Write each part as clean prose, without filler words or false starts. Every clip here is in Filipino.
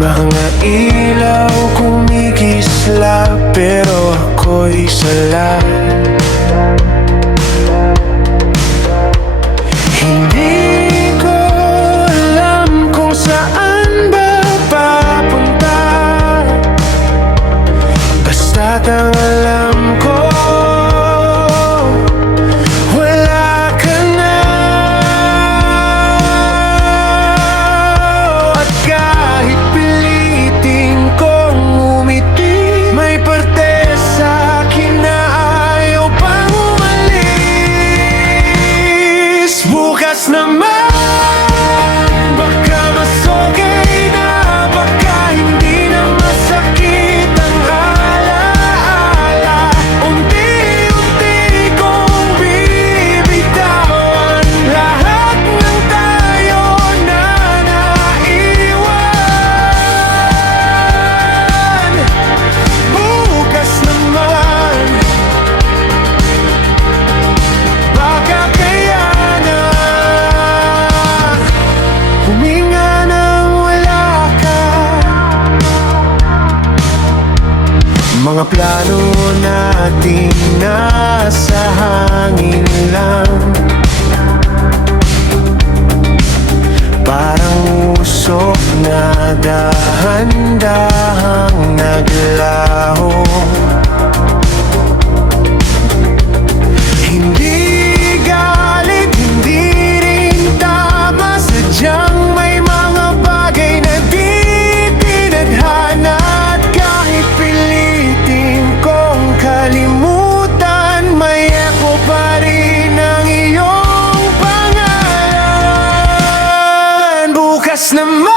Mga ilaw kumikislap, pero ako'y sala. Hindi ko alam kung saan ba papunta, basta't ang alam ko, wala ka na. At kahit pilitin kong umiti, may parte sa akin na ayaw pang umalis. Bukas naman, baka mas okay na, baka hindi na masakit ang alaala. Unti-unti kong bibitawan lahat ng tayo na naiwan. Bukas naman, baka kaya na huminga nang wala ka. Mga plano natin nasa hangin lang, parang usok na dahan-dahang naglaho. Hindi galit, hindi rin tama, sadyang may mga bagay na di tinadhana. At kahit pilitin kong kalimutan, may echo pa rin ang iyong pangalan. Bukas naman,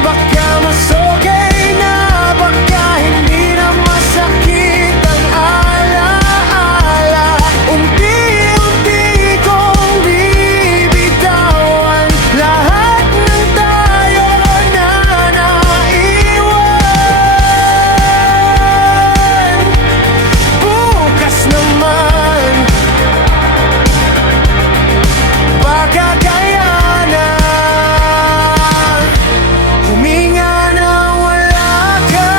baka mas okay na, baka hindi na masakit ang alaala. Unti-unti kong bibitawan lahat ng tayo na naiwan. Bukas naman, baka kaya na huminga na wala ka.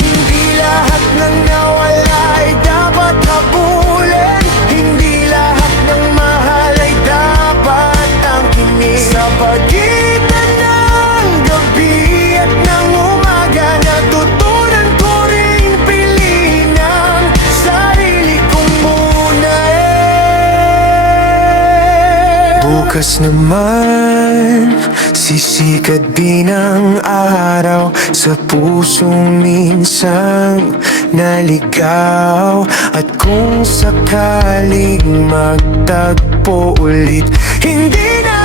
Hindi lahat ng nawala ay dapat habulin, hindi lahat ng mahal ay dapat tangkinin. Sa pagitan ng gabi at ng umaga, natutunan ko ring piliin ang sarili kong muna Bukas naman, sisikat din ang araw sa pusong minsang naligaw. At kung sakaling magtagpo ulit, hindi na